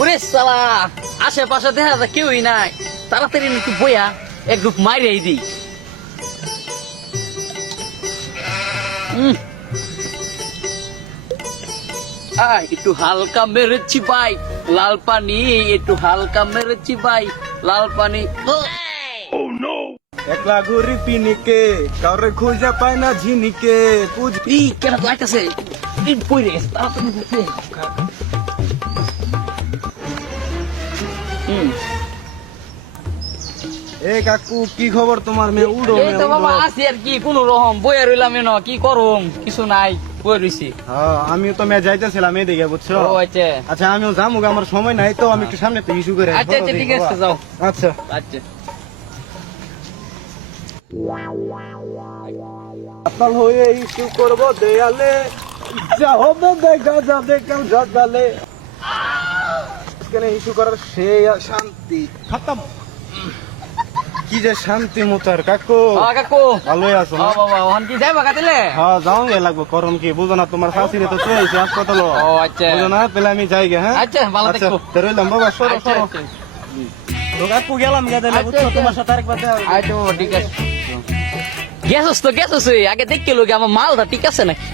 ওরে সালা, আশেপাশে দেখা যায় কেউই নাই, তাড়াতাড়ি একটু বইয়া এক গ্রুপ মাইরেই দিই। একটু হালকা মেরেছি ভাই, লাল পানি, একটু হালকা মেরেছি ভাই, লাল পানি। একলা ঘুরি পিনিকে কাউরে খুঁজে পায় না ঝিনিকে ই কেন লাগতেছে, পড়ে গেছে, তাড়াতাড়ি বসে। এ কাকু কি খবর তোমার? মেয়ে উড়ো এই তো বাবা আছি আর কি, কোন রকম বইয়া রইলাম এন, কি করুম কিছু নাই, বই রইছি। আমিও তো মেয়ে যাইতেছিলাম এদিকে বুঝছো। ও আচ্ছা আচ্ছা আমিও যাবো, আমার সময় নাই তো, আমি একটু সামনে থেকে ইস্যু করে আচ্ছা আচ্ছা ঠিক আছে, যাও। আচ্ছা আচ্ছা আপনার হয়ে ইস্যু করবো দেয়ালে, যা হবে দেখা যাবে কাল সকালে। এখানে ইস্যু করার সেই শান্তি খতম। কি যে শান্তি মোতার কাকু, কাকু ভালোই আছো না? বাবা ওখান কি যাইবা কাটিলে? হ্যাঁ যাও গে লাগবো, করম কি বুঝো না, তোমার শাশুড়ি তো চলেছে হাসপাতাল, ও আচ্ছা বুঝো না, তাহলে আমি যাই গে। হ্যাঁ আচ্ছা ভালো আচ্ছা থাকো। রইলাম বাবা, সরো আচ্ছা, সরো। আচ্ছা। তো কাকু গেলাম গে তাহলে, বুঝছো, আচ্ছা। তোমার সাথে আরেকবার দেখা হবে। আচ্ছা বাবা ঠিক আছে। গেছস তো গেছস, আগে দেখতে লোক আমার মালটা ঠিক আছে নাকি।